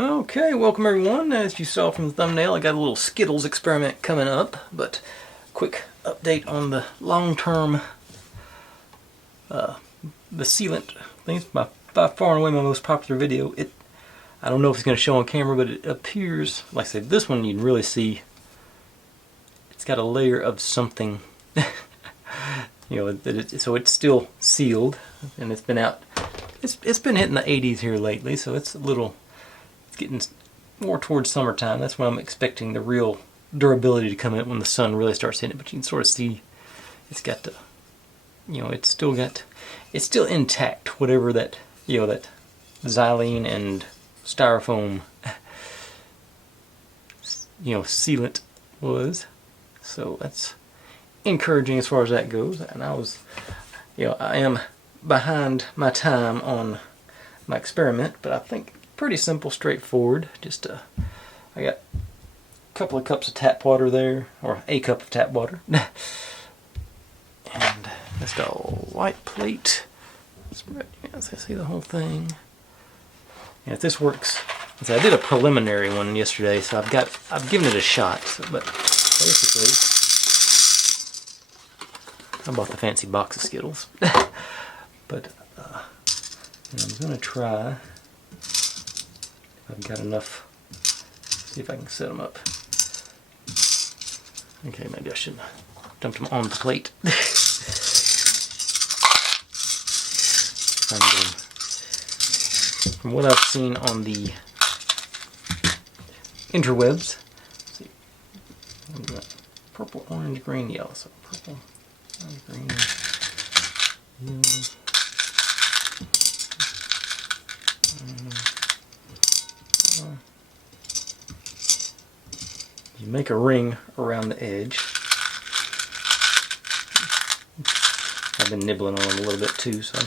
Okay, welcome everyone. As you saw from the thumbnail, I got a little Skittles experiment coming up, but quick update on the long-term the sealant things. By far and away my most popular video. I don't know if it's going to show on camera, but it appears, like I said, this one you can really see it's got a layer of something. So it's still sealed, and it's been out. It's been hitting the 80s here lately, so it's getting more towards summertime. That's when I'm expecting the real durability to come in, when the sun really starts hitting it. But you can sort of see it's got the, it's still intact, whatever that, that xylene and styrofoam, sealant was. So that's encouraging as far as that goes. And I am behind my time on my experiment, but I think pretty simple, straightforward. Just I got a couple of cups of tap water there, or a cup of tap water, and just a white plate. Spread, so I see the whole thing. And if this works, I did a preliminary one yesterday, so I've given it a shot. But basically, I bought the fancy box of Skittles, but I'm gonna try. I've got enough. See if I can set them up. Okay, maybe I should dump them on the plate. From what I've seen on the interwebs, let's see, purple, orange, green, yellow. So purple, orange, green, yellow. You make a ring around the edge. I've been nibbling on it a little bit too, so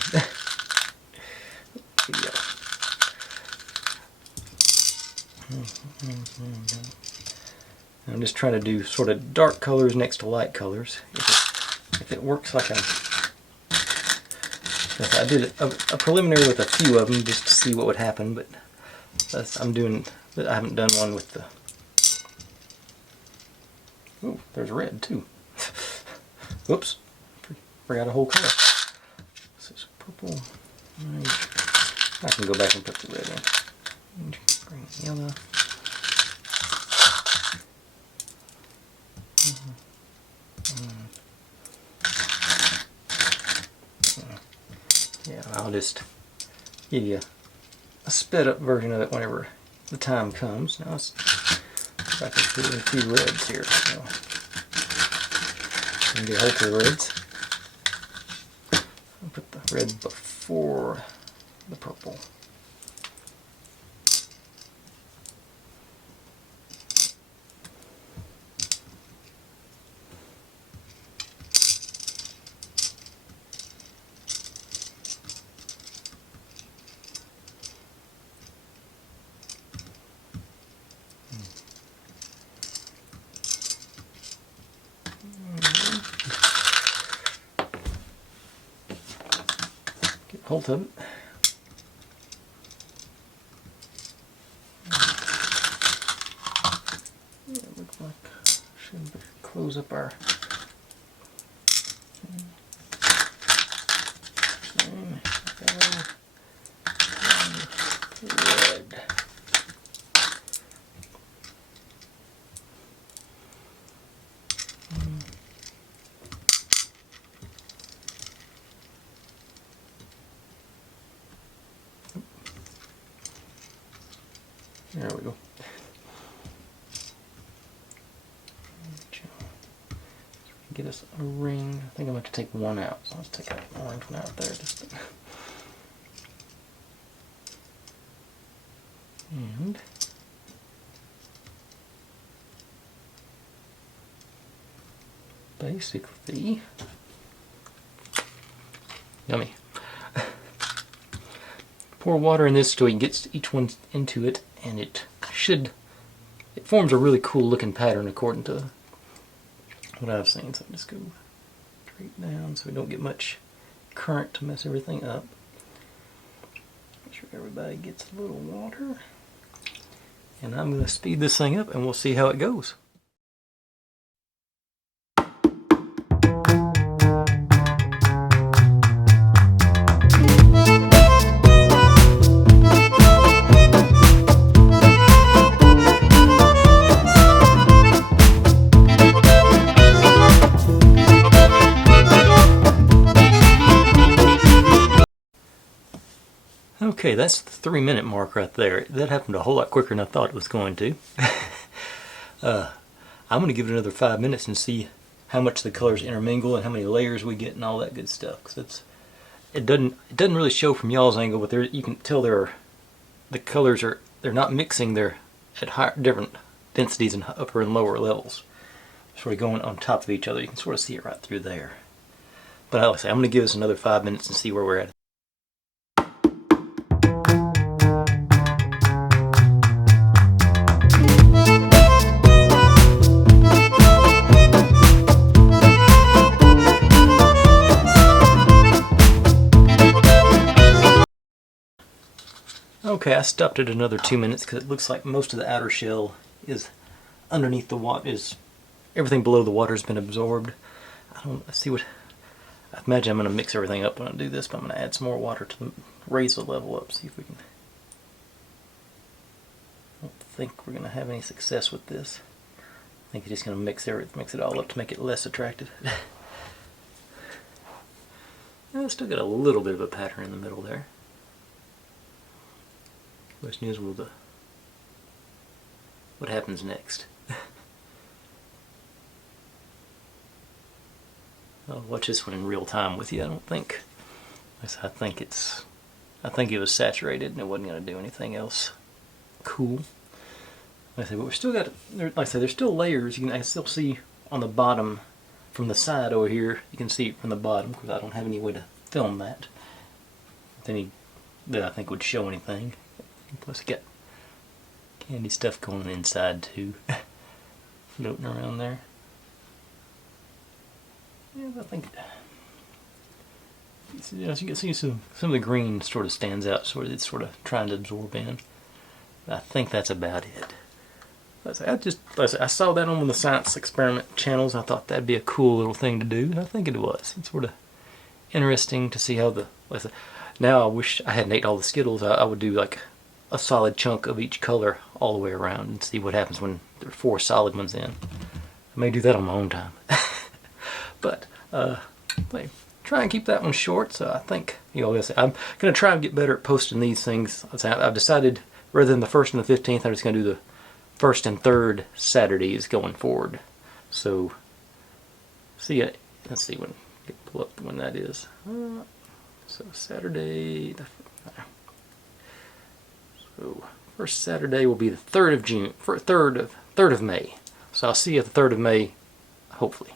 I'm just trying to do sort of dark colors next to light colors. If it works like I did a preliminary with a few of them just to see what would happen, but I haven't done one with the. Ooh, there's red too. Whoops, forgot a whole color. This is purple. I can go back and put the red in. Green, yellow. Yeah, I'll just give you a sped up version of it whenever the time comes. Now let's I can put in a few reds here. So get a hold of the reds. I'll put the red before the purple. Hold of it. Yeah, it looks like should close up our red. There we go. Get us a ring. I think I'm going to take one out, so let's take that orange one out there. And basically, yummy. Pour water in this so you can get each one into it, and it forms a really cool looking pattern according to what I've seen. So just go straight down so we don't get much current to mess everything up. Make sure everybody gets a little water. And I'm going to speed this thing up and we'll see how it goes. Okay, that's the 3-minute mark right there. That happened a whole lot quicker than I thought it was going to. I'm going to give it another 5 minutes and see how much the colors intermingle and how many layers we get and all that good stuff. Cause it doesn't really show from y'all's angle, but you can tell the colors they're not mixing. They're at different densities and upper and lower levels, sort of going on top of each other. You can sort of see it right through there. But like I say, I'm going to give this another 5 minutes and see where we're at. Okay, I stopped at another 2 minutes because it looks like most of the outer shell is underneath the water. Everything below the water has been absorbed. I imagine I'm going to mix everything up when I do this, but I'm going to add some more water to raise the level up. See if we can. I don't think we're going to have any success with this. I think it's just going to mix it all up to make it less attractive. I still got a little bit of a pattern in the middle there. Question is, what happens next? I'll watch this one in real time with you. I think it was saturated and it wasn't going to do anything else cool. Like I said, but we're still got. Like I said, there's still layers. I can still see on the bottom from the side over here. You can see it from the bottom because I don't have any way to film that. That I think would show anything. Plus, I got candy stuff going inside too, floating around there. Yeah, I think you can see some of the green sort of stands out, it's sort of trying to absorb in. I think that's about it. I saw that on one of the science experiment channels. I thought that'd be a cool little thing to do, and I think it was. It's sort of interesting to see how now I wish I hadn't ate all the Skittles. I would do like a solid chunk of each color all the way around and see what happens when there are 4 solid ones in. I may do that on my own time. But try and keep that one short. So I think I'm going to try and get better at posting these things. I've decided rather than the 1st and the 15th, I'm just going to do the 1st and 3rd Saturdays going forward. So let's see pull up when that is. So Saturday. So first Saturday will be the 3rd of June, 3rd of May. So I'll see you at the 3rd of May, hopefully.